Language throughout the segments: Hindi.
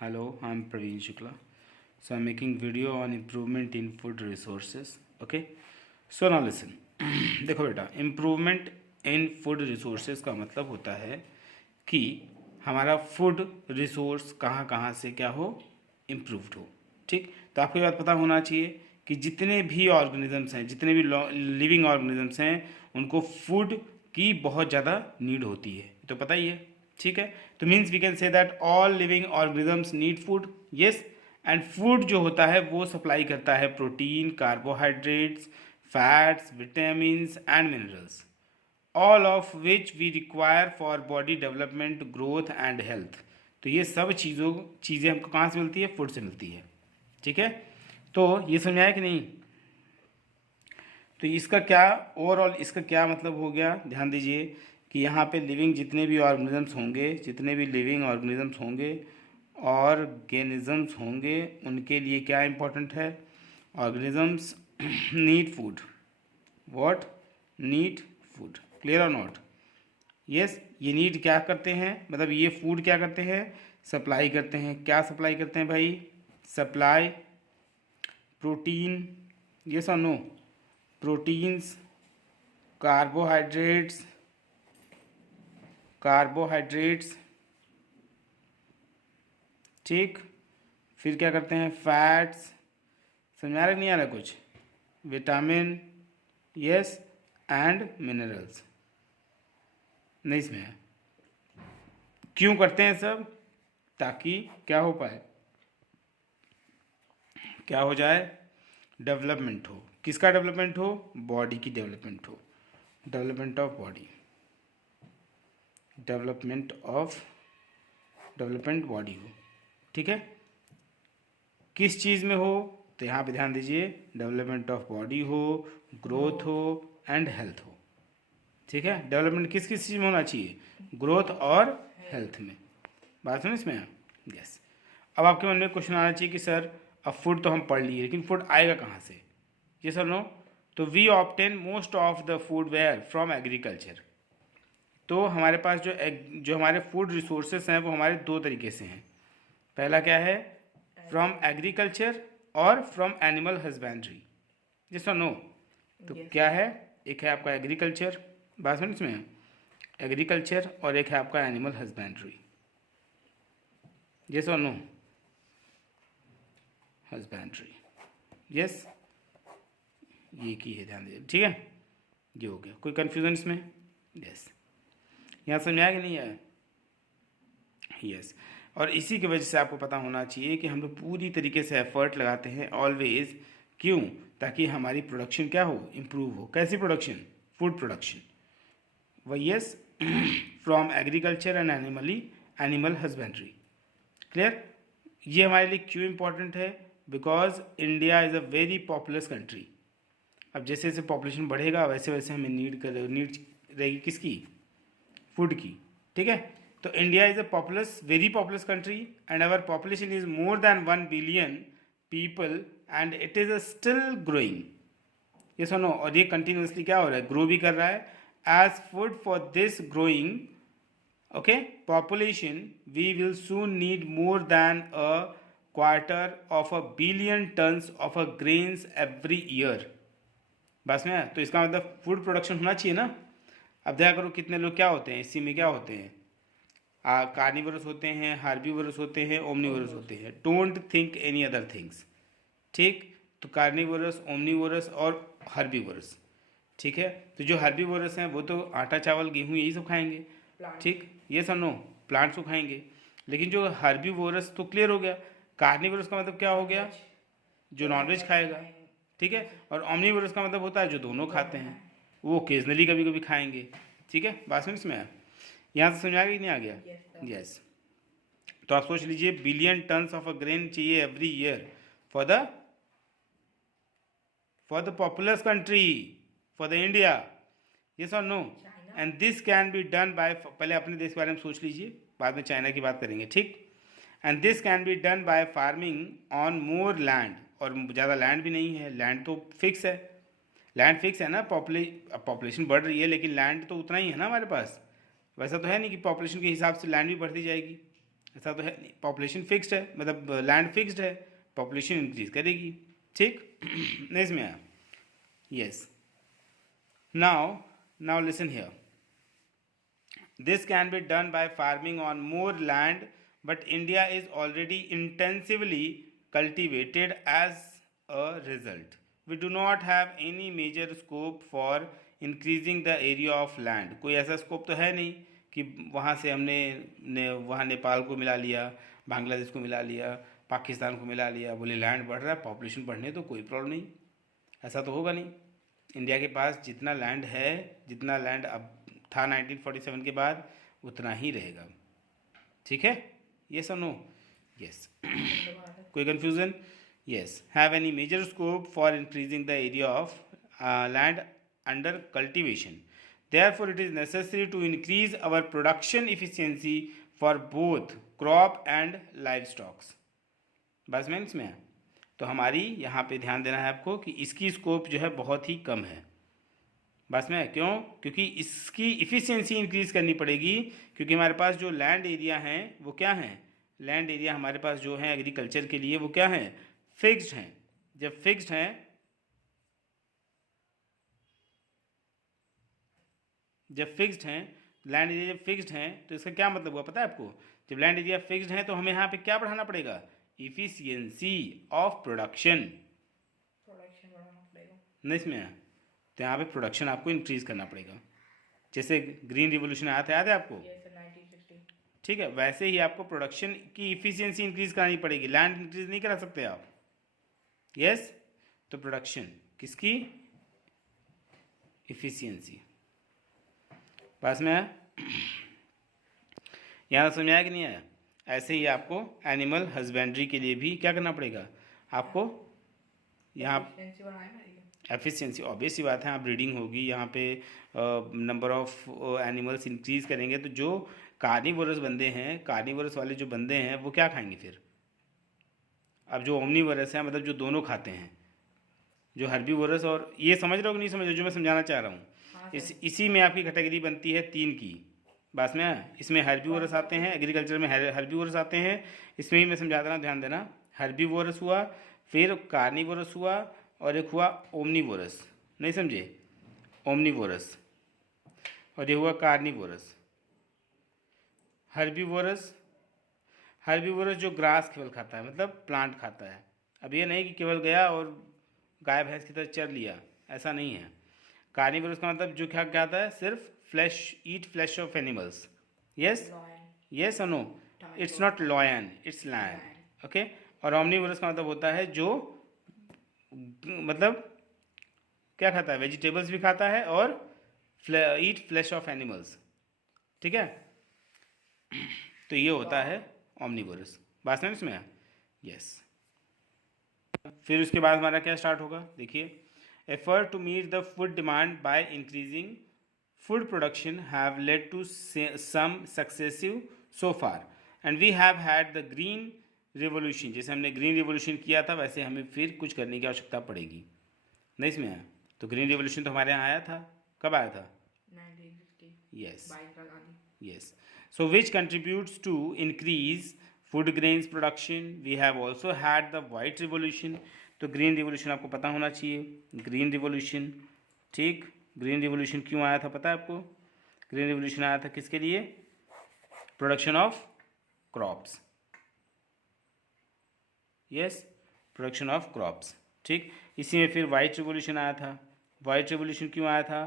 Hello, I'm Praveen Shukla. So I'm making video on improvement in food resources. Okay. So now listen. देखो बेटा, इम्प्रूवमेंट इन फूड रिसोर्सेज का मतलब होता है कि हमारा फूड रिसोर्स कहाँ कहाँ से क्या हो, इम्प्रूव्ड हो. ठीक. तो आपको ये बात पता होना चाहिए कि जितने भी ऑर्गेनिजम्स हैं, जितने भी लिविंग ऑर्गेनिजम्स हैं, उनको फूड की बहुत ज़्यादा नीड होती है. तो पता ही है. ठीक है. तो means we can say that all living organisms need food. Yes. And food जो होता है वो सप्लाई करता है protein, carbohydrates, fats, vitamins and minerals, all of which we require for body development, growth and health. तो ये सब चीज़ें हमको कहाँ से मिलती है? फूड से मिलती है. ठीक है. तो ये समझ आया कि नहीं? तो इसका क्या ओवरऑल, इसका क्या मतलब हो गया? ध्यान दीजिए कि यहाँ पे लिविंग जितने भी ऑर्गेनिजम्स होंगे, जितने भी लिविंग ऑर्गेनिजम्स होंगे, उनके लिए क्या इंपॉर्टेंट है? Organisms need food. What? Need food. Clear और नॉट? यस. ये नीड क्या करते हैं, मतलब ये फूड क्या करते हैं? सप्लाई करते हैं. क्या सप्लाई करते हैं भाई? Supply protein. यस और नो? Proteins, carbohydrates. ठीक. फिर क्या करते हैं? फैट्स. समझ आ रहा नहीं आ रहा कुछ? विटामिन. यस. And minerals. नहीं इसमें है. क्यों करते हैं सब? ताकि क्या हो पाए, क्या हो जाए? डेवलपमेंट हो. किसका डेवलपमेंट हो? बॉडी की डेवलपमेंट हो. Development of body. Development body हो. ठीक है. किस चीज़ में हो? तो यहाँ पे ध्यान दीजिए, डेवलपमेंट ऑफ बॉडी हो, ग्रोथ हो एंड हेल्थ हो. ठीक है. डेवलपमेंट किस किस चीज़ में होना चाहिए? ग्रोथ और हेल्थ में. बात समझ में? यस. अब आपके मन में क्वेश्चन आना चाहिए कि सर अब फूड तो हम पढ़ लिए, लेकिन फूड आएगा कहाँ से? ये सर नो. तो we obtain most of the food where from agriculture. तो हमारे पास जो हमारे फूड रिसोर्सेस हैं वो हमारे दो तरीके से हैं. पहला क्या है? फ्रॉम एग्रीकल्चर और फ्रॉम एनिमल हस्बेंड्री. जी सर नो. तो क्या है? एक है आपका एग्रीकल्चर. बात समझ में? एग्रीकल्चर. और एक है आपका एनिमल हस्बेंड्री. यस और नो? हस्बेंड्री. यस. ये की है, ध्यान दीजिए. ठीक है. ये हो गया. कोई कन्फ्यूजन इसमें? यस. यहाँ समझ आया कि नहीं आया? यस. और इसी की वजह से आपको पता होना चाहिए कि हम लोग पूरी तरीके से एफर्ट लगाते हैं ऑलवेज. क्यों? ताकि हमारी प्रोडक्शन क्या हो? इम्प्रूव हो. कैसी प्रोडक्शन? Food production. वही. Yes. From agriculture and animal husbandry. Clear? ये हमारे लिए क्यों इम्पोर्टेंट है? Because India is a very populous country. अब जैसे जैसे पॉपुलेशन बढ़ेगा वैसे वैसे हमें नीड रहेगी किसकी? फूड की. ठीक है. तो India is a very populous country and our population is more than 1 billion people and it is still growing. ये सुनो. और ये कंटिन्यूसली क्या हो रहा है? ग्रो भी कर रहा है. As food for this growing population, we will soon need more than a quarter of a billion tons of a grains every year. बस में. तो इसका मतलब फूड प्रोडक्शन होना चाहिए ना. अब देखा करो कितने लोग क्या होते हैं इसी में, क्या होते हैं? कार्निवरस होते हैं, हार्बीवरस होते हैं, ओमनीवरस होते हैं. Don't think any other things. ठीक. तो कार्निवरस, ओमनीवरस और हार्बीवरस. ठीक है. तो जो हार्बीवरस हैं वो तो आटा, चावल, गेहूँ यही सब खाएंगे. ठीक. ये सब नो. प्लांट्स को खाएंगे. लेकिन जो हार्बीवोरस तो क्लियर हो गया. कार्निवोरस का मतलब क्या हो गया? जो नॉनवेज खाएगा. ठीक है. और ऑमनीवोरस का मतलब होता है जो दोनों खाते हैं. वो ओकेजनली कभी कभी खाएंगे. ठीक है. बात समझ में आया? यहाँ से समझ आ गया कि नहीं आ गया? यस. तो आप सोच लीजिए, billion tons of a grain चाहिए every year for the populous country, for the India. Yes और no? And this can be done by, पहले अपने देश के बारे में सोच लीजिए, बाद में चाइना की बात करेंगे. ठीक. And this can be done bye farming on more land. और ज़्यादा लैंड भी नहीं है. लैंड तो फिक्स है. लैंड फिक्स है ना. पॉपुलेशन बढ़ रही है लेकिन लैंड तो उतना ही है ना हमारे पास. वैसा तो है नहीं कि पॉपुलेशन के हिसाब से लैंड भी बढ़ती जाएगी. ऐसा तो है नहीं, पॉपुलेशन फिक्स्ड है, मतलब लैंड फिक्स्ड है, पॉपुलेशन इंक्रीज करेगी। ठीक नहीं इसमें आया? Yes. Now listen here, this can be done by farming on more land, but India is already intensively cultivated as a result. We do not have any major scope for increasing the area of land. कोई ऐसा स्कोप तो है नहीं कि वहाँ से हमने वहाँ नेपाल को मिला लिया, बांग्लादेश को मिला लिया, पाकिस्तान को मिला लिया, बोले लैंड बढ़ रहा है, पॉपुलेशन बढ़ने तो कोई प्रॉब्लम नहीं। ऐसा तो होगा नहीं। इंडिया के पास जितना लैंड है, जितना लैंड अब था 1947 के बाद, उतना ही रहेगा। ठीक है, ये सब नो? यस। कोई confusion? Yes. Have any major scope for increasing the area of land under cultivation, therefore it is necessary to increase our production efficiency for both crop and livestocks. बस मैं इसमें, तो हमारी यहाँ पे ध्यान देना है आपको कि इसकी स्कोप जो है बहुत ही कम है। बस में क्यों? क्योंकि इसकी इफ़िशियंसी इंक्रीज़ करनी पड़ेगी, क्योंकि हमारे पास जो लैंड एरिया हैं वो क्या हैं? लैंड एरिया हमारे पास जो है एग्रीकल्चर के लिए वो क्या हैं? फिक्स्ड हैं। जब फिक्स्ड हैं, लैंड एरिया जब फिक्स्ड हैं तो इसका क्या मतलब हुआ पता है आपको? जब लैंड एरिया फिक्स्ड है तो हमें यहाँ पे क्या बढ़ाना पड़ेगा? इफिशियंसी ऑफ प्रोडक्शन बढ़ाना पड़ेगा। नहीं इसमें, तो यहाँ पे प्रोडक्शन आपको इंक्रीज करना पड़ेगा। जैसे ग्रीन रिवोल्यूशन आया था, याद है आपको? ठीक है, वैसे ही आपको प्रोडक्शन की इफिशियंसी इंक्रीज करानी पड़ेगी, लैंड इंक्रीज नहीं करा सकते आप। यस, तो प्रोडक्शन किसकी? इफिशियंसी। पास में आया? यहाँ समझ आया कि नहीं आया? ऐसे ही आपको एनिमल हस्बेंड्री के लिए भी क्या करना पड़ेगा? आपको यहाँ एफिशिएंसी, ऑब्वियस सी बात है, यहाँ ब्रीडिंग होगी, यहाँ पे नंबर ऑफ एनिमल्स इंक्रीज करेंगे, तो जो कार्निवोरस बंदे हैं, कार्निवोरस वाले जो बंदे हैं वो क्या खाएंगे फिर? अब जो ओमनीवोरस है, मतलब जो दोनों खाते हैं, जो हर्बीवोरस, और ये समझ रहे हो कि नहीं समझ रहे हो जो मैं समझाना चाह रहा हूँ? इसी में आपकी कैटेगरी बनती है 3 की। बात में, इसमें हर्बीवोरस आते हैं, एग्रीकल्चर में हर्बीवोरस आते हैं, इसमें ही मैं समझा रहा हूँ, ध्यान देना। हर्बीवोरस हुआ, फिर कार्निवोरस हुआ, और एक हुआ ओमनीवोरस। नहीं समझे? ओमनीवोरस, और ये हुआ कार्निवोरस। हर्बीवोरस जो ग्रास केवल खाता है, मतलब प्लांट खाता है। अब ये नहीं कि केवल गया और गाय भैंस की तरह चर लिया, ऐसा नहीं है। कार्निवोरस का मतलब जो क्या खाता है? सिर्फ eat flesh of animals. Yes, yes और no? It's not lion, it's lion. Okay. और ओमनीवोरस का मतलब होता है जो मतलब क्या खाता है? वेजिटेबल्स भी खाता है और ईट फ्लैश ऑफ एनिमल्स। ठीक है, तो ये होता है ओमनीवोरस। बात समझ में? यस। फिर उसके बाद हमारा क्या स्टार्ट होगा? देखिए, effort to meet the food demand by increasing food production have led to some successive so far, and we have had the green revolution. जैसे हमने ग्रीन रिवोल्यूशन किया था, वैसे हमें फिर कुछ करने की आवश्यकता पड़ेगी। नहीं इसमें आया? तो ग्रीन रिवोल्यूशन तो हमारे यहाँ आया था, कब आया था? 1950। Yes, yes. So which contributes to increase food grains production. We have also had the white revolution. तो ग्रीन रिवोल्यूशन आपको पता होना चाहिए, ग्रीन रिवोल्यूशन। ठीक, ग्रीन रिवोल्यूशन क्यों आया था पता है आपको? ग्रीन रिवोल्यूशन आया था किसके लिए? Production of crops. Yes, production of crops. ठीक, इसी में फिर वाइट रिवोल्यूशन आया था। वाइट रिवोल्यूशन क्यों आया था?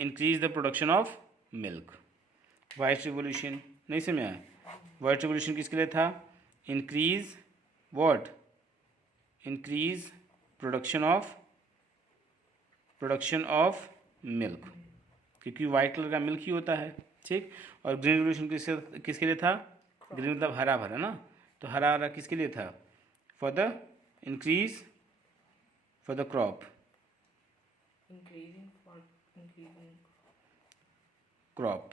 Increase the production of milk. White revolution नहीं समझ में आया? वाइट रिवोल्यूशन किसके लिए था? Increase what? Increase production of milk, क्योंकि वाइट कलर का मिल्क ही होता है। ठीक, और ग्रीन रिवोल्यूशन किसके लिए था? ग्रीन मतलब हरा भरा ना, तो हरा हरा किसके लिए था? For the increase for the crop, crop.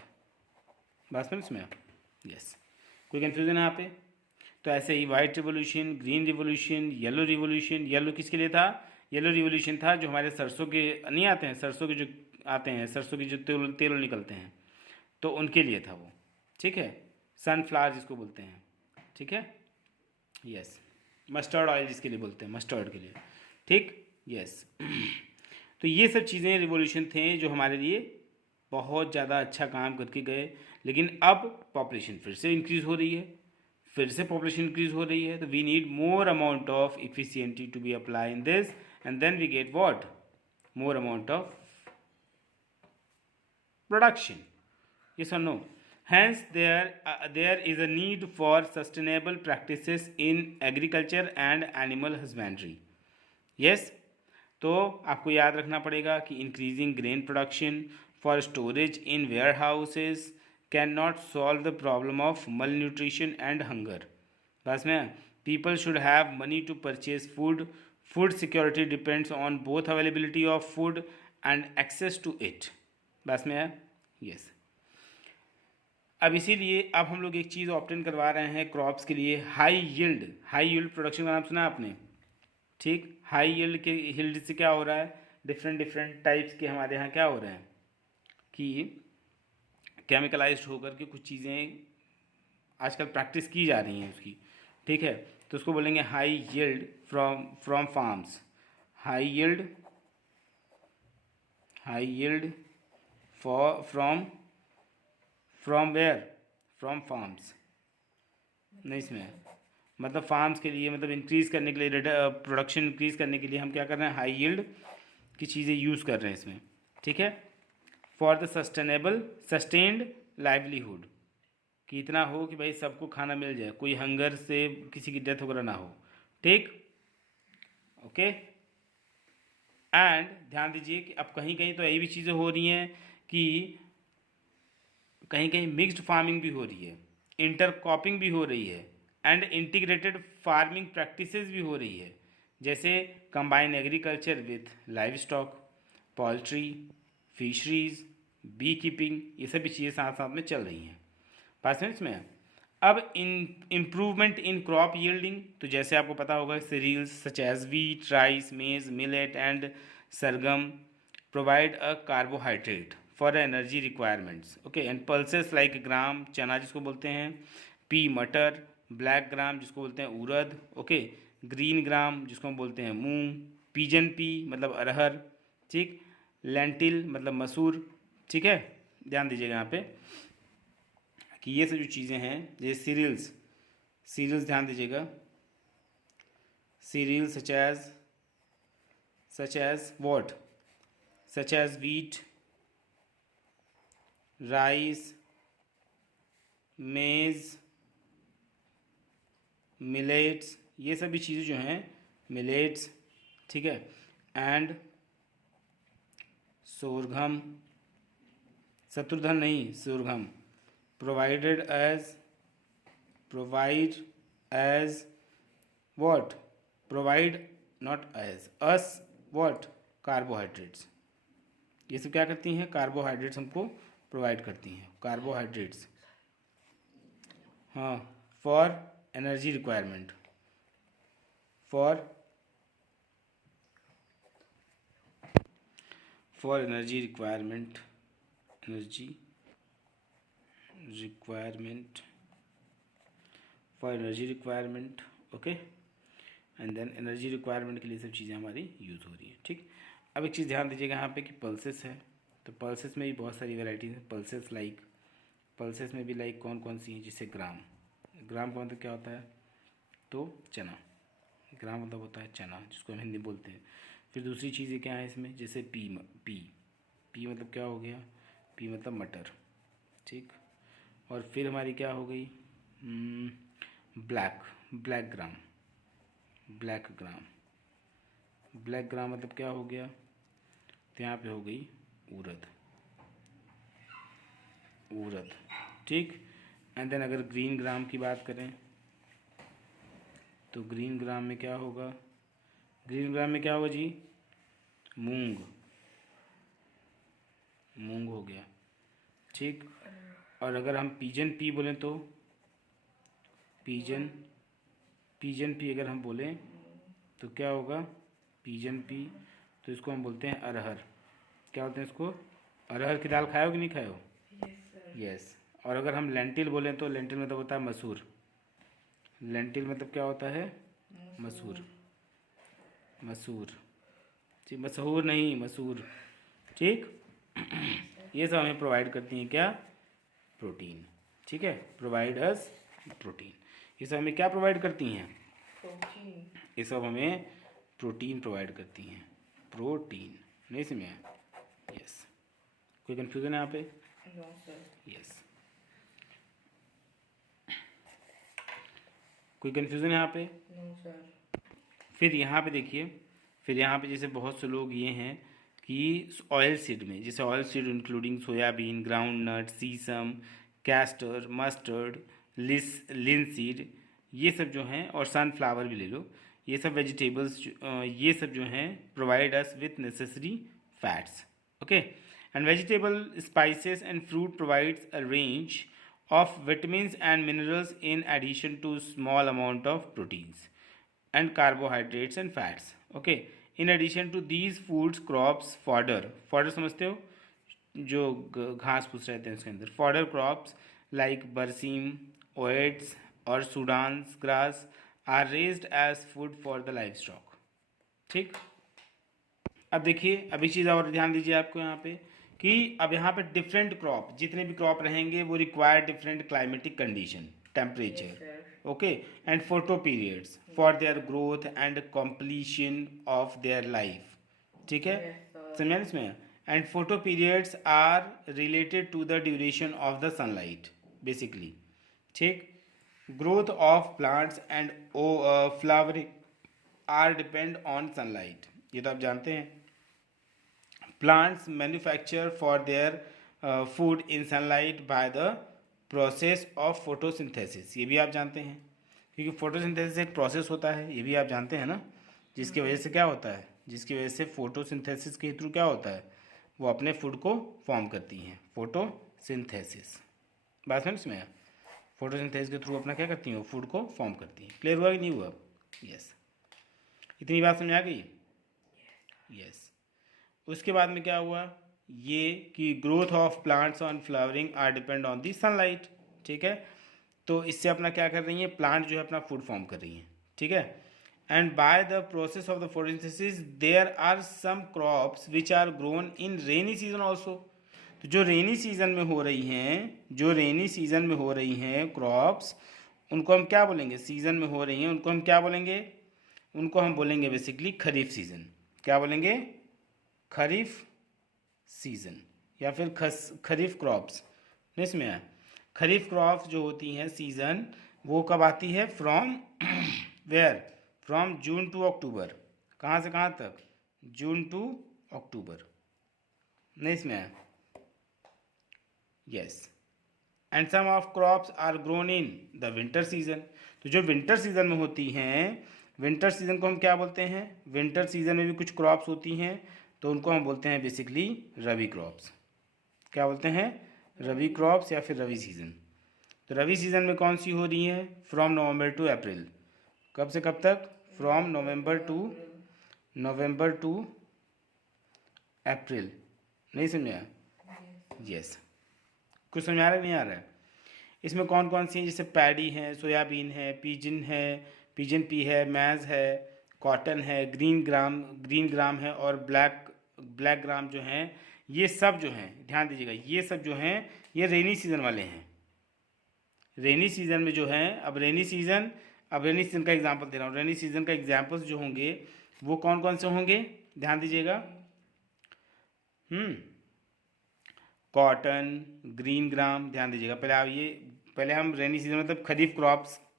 बात समझ में? यस। कोई कंफ्यूजन है यहाँ पे? तो ऐसे ही white revolution, green revolution, yellow revolution. Yellow किसके लिए था? येलो रिवोल्यूशन था जो हमारे सरसों के नहीं आते हैं, सरसों के जो आते हैं, सरसों की जो तेल निकलते हैं, तो उनके लिए था वो। ठीक है, सनफ्लावर जिसको बोलते हैं, ठीक है, यस, मस्टर्ड ऑयल जिसके लिए बोलते हैं, मस्टर्ड के लिए, ठीक, यस। तो ये सब चीज़ें रिवॉल्यूशन थे जो हमारे लिए बहुत ज़्यादा अच्छा काम करके गए। लेकिन अब पॉपुलेशन फिर से इंक्रीज़ हो रही है, फिर से पॉपुलेशन इंक्रीज हो रही है, तो we need more amount of efficiency to be apply in this, and then we get what, more amount of production, yes or no? Hence there is a need for sustainable practices in agriculture and animal husbandry. Yes, तो आपको याद रखना पड़ेगा कि increasing grain production for storage in warehouses can not solve the problem of malnutrition and hunger. बस में people should have money to purchase food, food security depends on both availability of food and access to it. बस में है, यस। अब इसीलिए अब हम लोग एक चीज़ ऑप्टेन करवा रहे हैं क्रॉप्स के लिए, हाई यील्ड प्रोडक्शन का नाम सुना आपने, ठीक। हाई यील्ड से क्या हो रहा है, डिफरेंट टाइप्स के हमारे यहाँ क्या हो रहे हैं कि केमिकलाइज्ड होकर के कुछ चीज़ें आजकल प्रैक्टिस की जा रही हैं उसकी, ठीक है। तो उसको बोलेंगे high yield from farms, high yield from where, from farms, नहीं इसमें मतलब फार्म्स के लिए, मतलब इंक्रीज़ करने के लिए, प्रोडक्शन इंक्रीज़ करने के लिए हम क्या कर रहे हैं, हाई यील्ड की चीज़ें यूज़ कर रहे हैं इसमें, ठीक है। फॉर द सस्टेन्ड लाइवलीहुड, कि इतना हो कि भाई सबको खाना मिल जाए, कोई हंगर से किसी की डेथ वगैरह ना हो, ठीक, ओके। एंड ध्यान दीजिए कि अब कहीं कहीं तो यही भी चीज़ें हो रही हैं कि कहीं कहीं मिक्स्ड फार्मिंग भी हो रही है, इंटरक्रॉपिंग भी हो रही है, एंड इंटीग्रेटेड फार्मिंग प्रैक्टिसेस भी हो रही है, जैसे combine agriculture with livestock, poultry, fisheries, beekeeping, ये सभी चीज़ें साथ साथ में चल रही हैं। पास में इसमें अब इम्प्रूवमेंट इन क्रॉप यील्डिंग, तो जैसे आपको पता होगा cereals such as wheat, rice, maize, millet and sorghum provide a carbohydrate for energy requirements, okay, and pulses like gram chana जिसको बोलते हैं, पी मटर, ब्लैक ग्राम जिसको बोलते हैं उड़द, ओके, ग्रीन ग्राम जिसको हम बोलते हैं मूंग, पीजन पी मतलब अरहर, ठीक, लेंटिल मतलब मसूर, ठीक है। ध्यान दीजिएगा यहाँ पे कि ये सब जो चीज़ें हैं, जैसे सीरियल्स ध्यान दीजिएगा, cereals such as what, such as wheat, rice, maize, millets, ये सभी चीज़ें जो हैं मिलेट्स, ठीक है, एंड सोरघम, शत्रुघ्न नहीं सोरघम, provide as what, provide not as us what, carbohydrates, ये सब क्या करती हैं, कार्बोहाइड्रेट्स हमको प्रोवाइड करती हैं, कार्बोहाइड्रेट्स, हाँ, for energy requirement, for energy requirement, for energy requirement, okay, and then energy requirement के लिए सब चीज़ें हमारी यूज़ हो रही हैं, ठीक। अब एक चीज़ ध्यान दीजिएगा यहाँ पे कि पल्सेस है, तो पल्सेस में भी बहुत सारी वैरायटीज हैं, पल्सेस में भी लाइक कौन कौन सी हैं, जैसे ग्राम का मतलब क्या होता है, तो चना, ग्राम मतलब होता है चना जिसको हम हिंदी बोलते हैं। फिर दूसरी चीज़ें क्या है इसमें, जैसे पी मतलब क्या हो गया, पी मतलब मटर, ठीक। और फिर हमारी क्या हो गई, ब्लैक ग्राम मतलब क्या हो गया, तो यहाँ पे हो गई उड़द, ठीक। एंड देन अगर ग्रीन ग्राम की बात करें तो ग्रीन ग्राम में क्या होगा जी, मूंग हो गया, ठीक। और अगर हम पीजन पी बोलें तो पीजन पी अगर हम बोलें तो क्या होगा, पीजन पी, तो इसको हम बोलते हैं अरहर, क्या बोलते हैं इसको, अरहर की दाल खाए हो कि नहीं खाए हो, यस। और अगर हम लेंटिल बोलें तो लेंटिल मतलब होता है मसूर। लेंटिल मतलब क्या होता है? मसूर। मसूर जी, मशहूर नहीं, मसूर। ठीक। ये सब हमें प्रोवाइड करती हैं क्या? प्रोटीन। ठीक है, प्रोवाइड अस प्रोटीन। ये सब हमें क्या प्रोवाइड करती हैं? प्रोटीन। ये सब हमें प्रोटीन प्रोवाइड करती हैं। प्रोटीन। नहीं समझ? यस। कोई कंफ्यूजन है यहाँ पे? No sir. यस। कोई कंफ्यूजन है यहाँ पे? No sir. फिर यहाँ पे देखिए, फिर यहाँ पे जैसे बहुत से लोग ये हैं कि ऑयल सीड में, जैसे oil seed including soybean, groundnut, sesame, castor, mustard, linseed, ये सब जो हैं, और सनफ्लावर भी ले लो, ये सब वेजिटेबल्स, ये सब जो हैं provide us with necessary fats. Okay, and vegetable, spices and fruit provides a range of vitamins and minerals in addition to small amount of proteins and carbohydrates and fats. Okay, in addition to these foods, crops, fodder समझते हो? जो घास फूस रहते हैं उसके अंदर, fodder crops like बरसीम, oats और Sudan's grass are raised as food for the livestock. ठीक। अब देखिए, अभी चीज़ और ध्यान दीजिए आपको यहाँ पे कि अब यहाँ पे डिफरेंट क्रॉप, जितने भी क्रॉप रहेंगे वो require different climatic condition, temperature. Okay, and photoperiods for their growth and completion of their life. ठीक है, समझा इसमें? And photoperiods are related to the duration of the sunlight basically. ठीक, growth of plants and flowering are depend on sunlight, ये तो आप जानते हैं। Plants manufacture for their food in sunlight by the process of photosynthesis, ये भी आप जानते हैं, क्योंकि फोटोसिंथेसिस एक प्रोसेस होता है, ये भी आप जानते हैं ना, जिसकी वजह से क्या होता है, जिसकी वजह से फोटोसिंथेसिस के थ्रू क्या होता है, वो अपने फूड को फॉर्म करती हैं। फोटोसिंथेसिस, बात समझ में? फोटोसिंथेसिस के थ्रू अपना क्या करती हैं, वो फूड को फॉर्म करती हैं। क्लियर हुआ कि नहीं हुआ? यस। इतनी बात समझ आ गई? यस। उसके बाद में क्या हुआ, ये कि growth of plants on flowering are depend on the sunlight. ठीक है, तो इससे अपना क्या कर रही है, प्लांट जो है अपना फूड फॉर्म कर रही है। ठीक है, and by the process of the photosynthesis there are some crops which are grown in rainy season also. तो जो रेनी सीजन में हो रही हैं, जो रेनी सीजन में हो रही हैं क्रॉप्स, उनको हम क्या बोलेंगे, सीजन में हो रही हैं उनको हम क्या बोलेंगे, उनको हम बोलेंगे बेसिकली खरीफ सीजन। क्या बोलेंगे? खरीफ सीजन, या फिर खरीफ क्रॉप्स। नहीं इसमें है, खरीफ क्रॉप्स जो होती हैं सीजन, वो कब आती है, from where, from June to October. कहाँ से कहाँ तक? June to October. नहीं इसमें है? Yes. And some of crops are grown in the winter season. तो जो विंटर सीजन में होती हैं, विंटर सीजन को हम क्या बोलते हैं, विंटर सीजन में भी कुछ क्रॉप्स होती हैं, तो उनको हम बोलते हैं बेसिकली रबी क्रॉप्स। क्या बोलते हैं? रबी क्रॉप्स या फिर रबी सीजन। तो रबी सीजन में कौन सी हो रही है, फ्रॉम नवंबर टू अप्रैल। कब से कब तक? फ्रॉम नवंबर टू अप्रैल। नहीं समझा? यस। कुछ समझ आ रहा है नहीं आ रहा है? इसमें कौन कौन सी हैं, जैसे पैडी है, सोयाबीन है, पिजन पी है, मैज है, कॉटन है, ग्रीन ग्राम है, और ब्लैक ग्राम जो हैं, ये सब जो हैं, ध्यान दीजिएगा, ये सब जो हैं ये रेनी सीजन वाले हैं। रेनी सीजन में जो है, अब रेनी सीजन का एग्जांपल दे रहा हूँ। रेनी सीजन का एग्जांपल्स जो होंगे वो कौन कौन से होंगे, ध्यान दीजिएगा। कॉटन, ग्रीन ग्राम, ध्यान दीजिएगा। पहले हम रेनी सीजन मतलब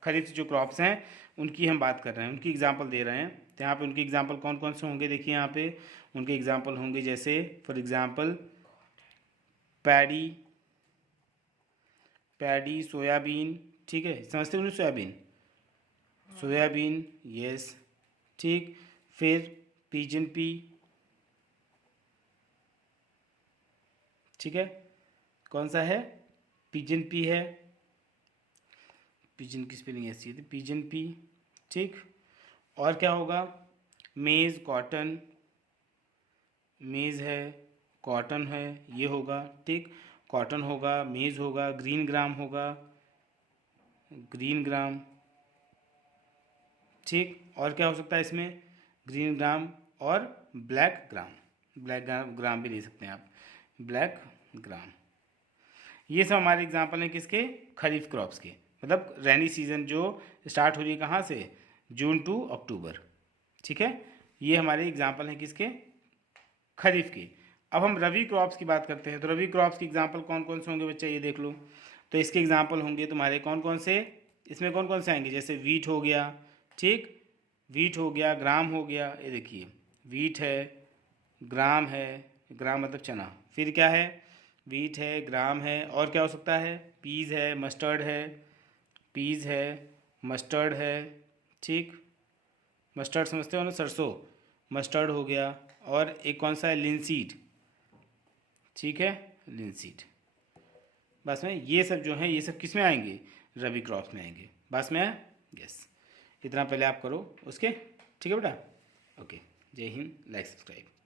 खरीफ जो क्रॉप्स हैं उनकी हम बात कर रहे हैं, उनकी एग्जांपल दे रहे हैं। तो यहाँ पे उनके एग्जांपल कौन कौन से होंगे, देखिए यहाँ पे उनके एग्जांपल होंगे, जैसे फॉर एग्जांपल पैडी, सोयाबीन। ठीक है, समझते हो सोयाबीन? Soybean, yes. ठीक, फिर पिजन पी। ठीक है, कौन सा है? पिजन पी है, पिजन की स्पेलिंग ऐसी है, पिजन पी। ठीक, और क्या होगा? मेज़, कॉटन, मेज़ है, कॉटन है, ये होगा। ठीक, कॉटन होगा, मेज होगा, ग्रीन ग्राम होगा, ग्रीन ग्राम, ठीक। और क्या हो सकता है इसमें, ग्रीन ग्राम और ब्लैक ग्राम, ब्लैक ग्राम भी ले सकते हैं आप, ब्लैक ग्राम। ये सब हमारे एग्जाम्पल हैं किसके, खरीफ क्रॉप्स के, मतलब रैनी सीजन जो स्टार्ट हो रही है कहाँ से, जून टू अक्टूबर, ठीक है। ये हमारे एग्जाम्पल हैं किसके, खरीफ के। अब हम रबी क्रॉप्स की बात करते हैं, तो रबी क्रॉप्स के एग्जाम्पल कौन कौन से होंगे बच्चा, ये देख लो। तो इसके एग्जाम्पल होंगे तुम्हारे कौन कौन से, इसमें कौन कौन से आएंगे, जैसे वीट हो गया, ठीक, वीट हो गया, ग्राम हो गया, ये देखिए वीट है, ग्राम है, ग्राम मतलब चना, फिर क्या है, वीट है, ग्राम है, और क्या हो सकता है, पीज है, मस्टर्ड है, पीज है, मस्टर्ड है, ठीक, मस्टर्ड समझते हो ना, सरसों, मस्टर्ड हो गया, और एक कौन सा है, लिनसीड, ठीक है, लिनसीड। बस में ये सब जो है, ये सब किस में आएंगे, रबी क्रॉप्स में आएंगे, बस में आया, यस। इतना पहले आप करो उसके, ठीक है बेटा, ओके, जय हिंद, लाइक सब्सक्राइब।